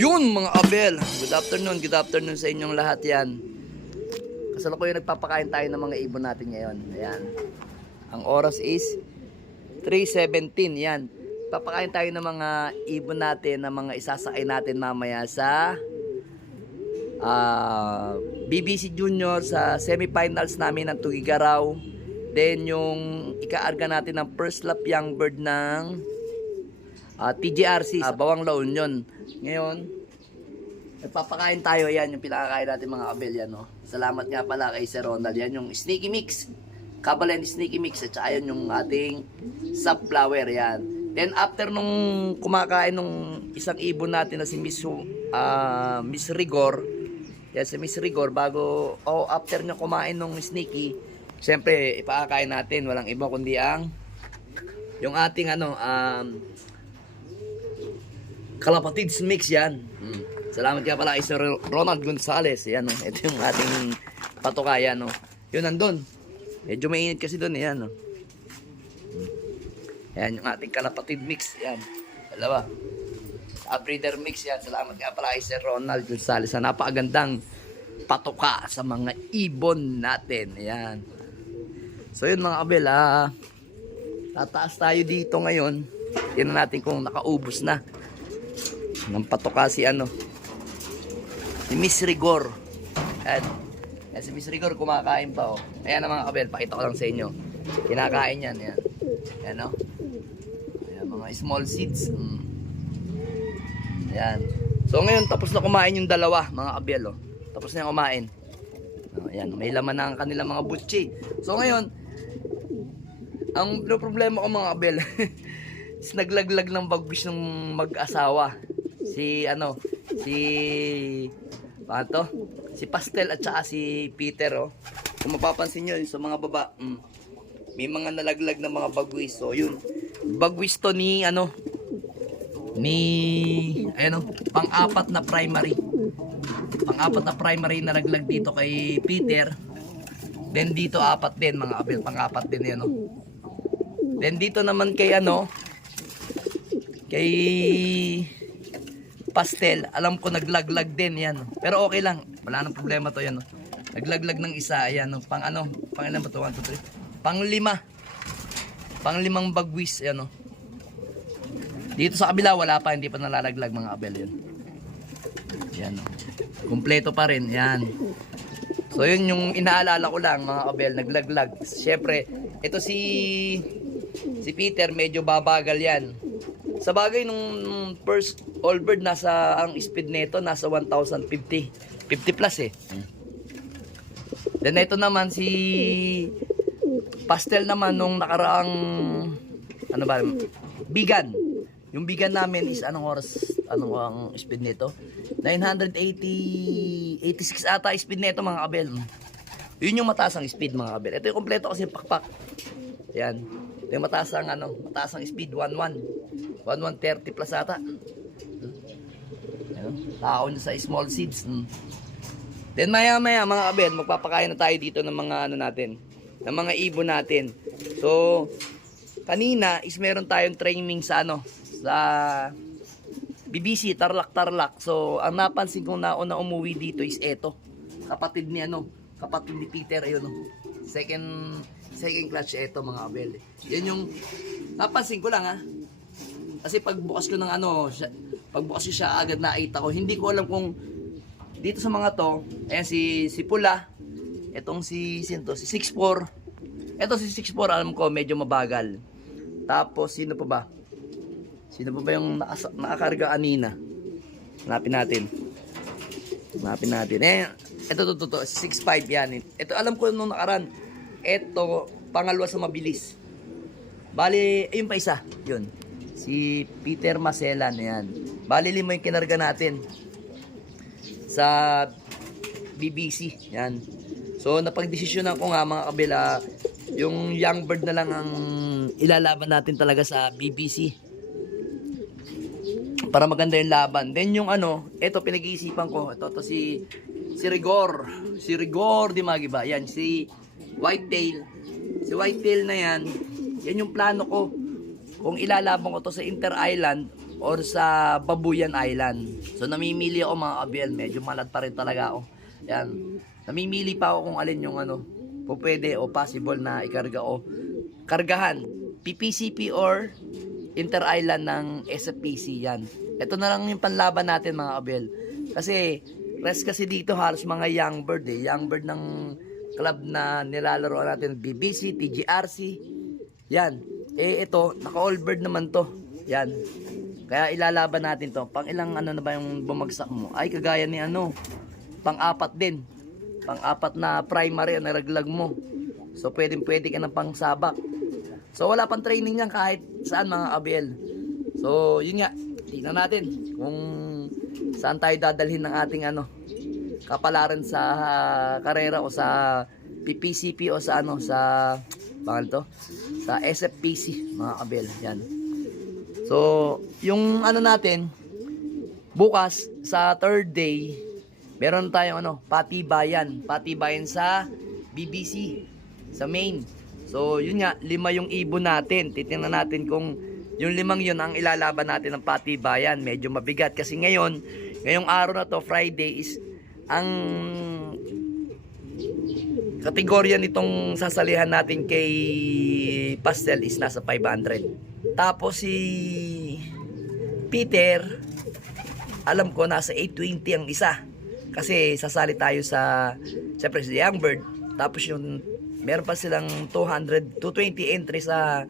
Yun mga abel, good afternoon sa inyong lahat yan. Kasalukuyan nagpapakain tayo ng mga ibon natin ngayon. Ayan. Ang oras is 3:17. Yan. Papakain tayo ng mga ibon natin, ng mga isasakay natin mamaya sa BBC Junior sa semifinals namin ng Tugigaraw. Then yung ikaarga natin ng first lap young bird ng TGRC, Bawang La Union. Ngayon, nagpapakain tayo. Yan yung pinakakain natin mga kabel yan, no? Salamat nga pala kay Sir Ronald. Yan yung Sneaky Mix, Kabalan Sneaky Mix, at saka yan yung ating sunflower. Yan. Then after nung kumakain nung isang ibon natin na si Miss Rigor, yan si Miss Rigor, bago after niya kumain nung Sneaky, siyempre ipakakain natin, walang iba kundi ang yung ating Kalapatids Mix yan. Salamat nga pala kay Sir Ronald Gonzales. Yan, no? Ito yung ating patukayan. No? Yun nandun. Medyo mainit kasi doon. Yan, no? Yan yung ating Kalapatid Mix. Yan. Dalawa. Breeder Mix yan. Salamat nga pala kay Sir Ronald Gonzales sa napakagandang patuka sa mga ibon natin. Yan. So yun mga kabel. Tataas tayo dito ngayon. Tingnan natin kung nakaubos na ng patuka si si Miss Rigor. Yan si Miss Rigor kumakain pa. Ayan mga kabel, pakita ko lang sa inyo. Kinakain yan. Yan. Yan, no? Ayan, mga small seeds. Ayan. So ngayon tapos na kumain yung dalawa mga kabel. Tapos na kumain. Ayan, may laman na ang kanilang mga butchi. So ngayon, ang problema ko mga kabel is naglaglag ng bagwis ng mag-asawa. Si si Pastel at saka si Peter. Kung mapapansin nyo sa mga baba, may mga nalaglag na mga bagwis. So yun, bagwis to ni pang-apat na primary. Pang-apat na primary na nalaglag dito kay Peter. Then dito apat din mga abel, pang-apat din yan. Then dito naman kay kay Pastel, alam ko naglaglag din yan. Pero okay lang, wala nang problema to yan. Naglaglag ng isa, ayan. Pang ilan ba to? 1, 2, 3. Pang-limang bagwis, ayan. Dito sa kabila, wala pa, hindi pa nalalaglag mga abel yan. Yan. Kumpleto pa rin, yan. So yun yung inaalala ko lang mga abel, naglaglag. Siyempre, ito si Peter, medyo babagal yan. Sa bagay nung first all bird, ang speed nito nasa 1,050 plus eh. Then ito naman si Pastel naman nung nakaraang bigan. Yung bigan namin is anong ang speed nito? 986 ata speed nito mga kabel. Yun yung mataas ang speed mga kabel. Ito yung kompleto kasi pakpak. Yan. Ito yung mataas ang speed 1130 plus ata. Tao na sa small seeds. Then maya mga kabel, magpapakain na tayo dito ng mga natin, ng mga ibon natin. So kanina is meron tayong training sa sa BBC Tarlac. So ang napansin kong nauna umuwi dito is eto, kapatid ni Peter, ayun second clutch eto mga kabel. Yan yung napansin ko lang kasi pagbukas ko ng pagbukas ko siya agad nakita ko. Hindi ko alam kung dito sa mga to, ayan si Pula, etong si 6'4". Eto si 6'4", alam ko medyo mabagal. Tapos sino pa ba? Sino pa ba yung nakakarga kanina? Hanapin natin. Ito 6'5" yan. Ito alam ko nung nakaraan. Ito pangalawa sa mabilis. Bali, ayun pa isa. Yun. Si Peter Maselan, yan. Bali 5 yung kinarga natin sa BBC, yan. So napagdesisyonan ko nga mga kabila, yung young bird na lang ang ilalaban natin talaga sa BBC para maganda yung laban. Then yung ito pinag-iisipan ko, ito si Rigor di magiba, yan. Si Whitetail na yan yung plano ko. Kung ilalaban ko to sa Inter Island, or sa Babuyan Island. So namimili ako mga kabel, medyo malat pa rin talaga ako. Yan. Namimili pa ako kung alin yung ano, po pwede o possible na ikarga o kargahan. PPCP or Inter-Island ng SFPC yan. Ito na lang yung panlaban natin mga kabel. Kasi rest kasi dito halos mga young bird eh. Young bird ng club na nilalaro natin, BBC, TGRC. Yan. Eh ito, naka-all bird naman to. Yan. Kaya ilalaban natin to. Pang ilang ano na ba yung bumagsak mo? Ay kagaya ni ano, pang-apat din. Pang-apat na primary ang naraglag mo. So pwede ka na pang sabak. So wala pang training yan kahit saan mga kabel. So yun nga, tingnan natin kung saan tayo dadalhin ng ating ano, kapalaran sa karera o sa PPCP o sa ano, sa pangal to, sa SFPC mga kabel. Yan. So yung ano natin, bukas sa third day, meron tayong ano, patibayan sa BBC, sa main. So yun nga, 5 yung ibon natin. Titingnan natin kung yung 5 yun ang ilalaban natin ng patibayan. Medyo mabigat kasi ngayong araw na to, Friday, is ang kategorya nitong sasalihan natin kay Pastel is nasa 500. Tapos si Peter, alam ko nasa 820 ang isa. Kasi sasali tayo sa siyempre si Young Bird. Tapos yung meron pa silang 220 entry sa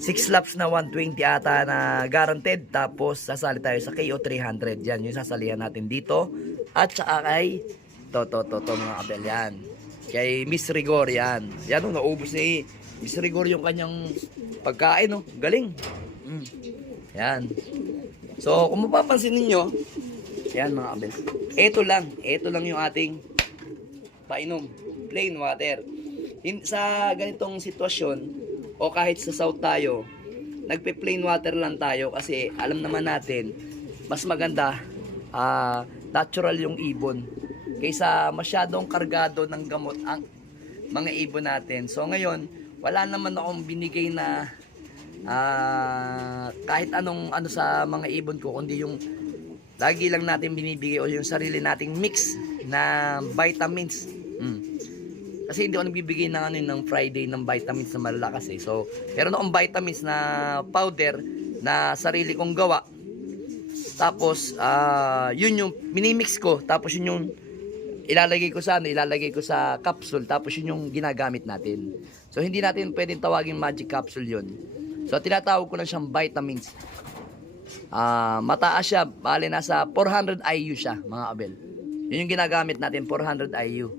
6 laps na 120 ata na guaranteed. Tapos sasali tayo sa KO 300. Yan yung sasalihan natin dito. At saka kay to mga kabel yan. Kay Miss Rigor yan. Yan o, naubos ni Miss Rigor yung kanyang pagkain o. Galing. Yan. So kung mapapansin ninyo, yan mga kabel. Ito lang yung ating painom. Plain water. Sa ganitong sitwasyon o kahit sa south tayo, nagpe-plain water lang tayo kasi alam naman natin mas maganda natural yung ibon kaysa masyadong kargado ng gamot ang mga ibon natin. So ngayon, wala naman akong binigay na kahit anong ano sa mga ibon ko, kundi yung lagi lang natin binibigay o yung sarili nating mix na vitamins. Kasi hindi ako nagbibigay ng ano ng Friday ng vitamins na malalakas eh. So, meron akong vitamins na powder na sarili kong gawa. Tapos, yun yung minimix ko. Tapos yun yung ilalagay ko sa capsule. Tapos yun yung ginagamit natin. So, hindi natin pwedeng tawagin magic capsule yun. So, tinatawag ko lang siyang vitamins. Mataas siya. Bale, nasa 400 IU siya, mga kabel. Yun yung ginagamit natin, 400 IU.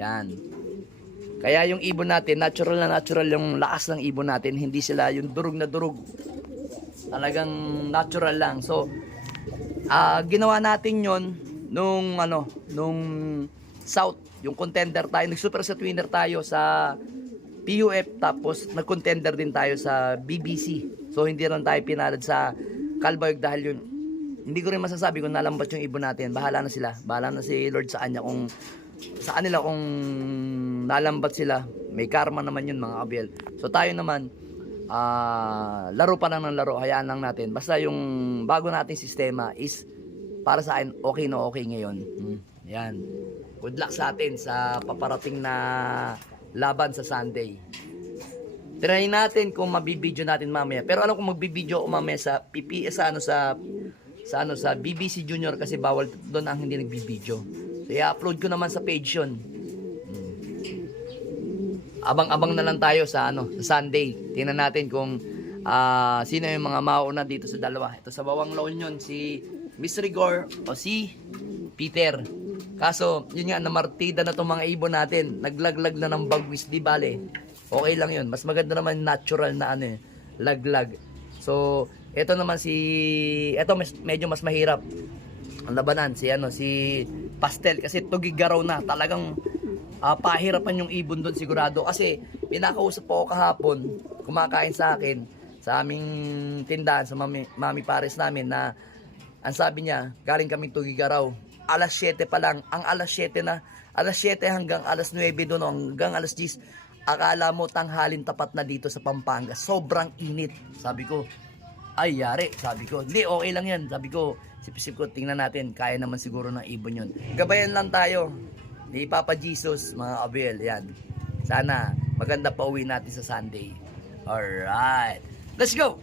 Yan. Kaya yung ibon natin, natural na natural yung lakas ng ibon natin. Hindi sila yung durug na durug. Talagang natural lang. So, ginawa natin yon nung South, yung contender tayo. Nag-super set winner tayo sa PUF. Tapos, nag-contender din tayo sa BBC. So, hindi rin tayo pinalad sa Calbayog dahil yun. Hindi ko rin masasabi kung nalambat yung ibon natin. Bahala na sila. Bahala na si Lord sa kanya kung sa kanila kung nalambat sila. May karma naman yun mga kabel. So tayo naman laro pa lang ng laro, hayaan lang natin. Basta yung bago nating sistema is para sa akin okay na okay ngayon. Yan. Good luck sa atin sa paparating na laban sa Sunday. Try natin kung mabibideo natin mamaya. Pero alam kong magbibideo ako mamaya sa sa BBC Junior kasi bawal doon ang hindi nagbibideo. So, i-upload ko naman sa page yun. Abang-abang na lang tayo sa sa Sunday. Tingnan natin kung sino yung mga mauna dito sa dalawa. Ito sa Bawang La Union, si Miss Rigor o si Peter. Kaso, yun nga, namartida na itong mga ibon natin. Naglaglag na ng bagwis, di bale. Okay lang yun. Mas maganda naman natural na laglag. So, ito naman medyo mas mahirap ang labanan si Pastel kasi tugigaraw na talagang pahirapan yung ibon doon sigurado kasi pinakausap po ako kahapon kumakain sa akin sa aming tindahan sa Mami Pares namin na ang sabi niya galing kaming tugigaraw alas 7 pa lang ang alas 7 hanggang alas 9 doon hanggang alas 10 akala mo tanghalin tapat na dito sa Pampanga sobrang init sabi ko Ay, yari. Sabi ko, hindi, okay lang yan. Sabi ko, sip-sip ko, tingnan natin. Kaya naman siguro ng ibon yun. Gabayan lang tayo. Ni Papa Jesus, mga kabel. Yan. Sana, maganda pa uwi natin sa Sunday. Alright. Let's go!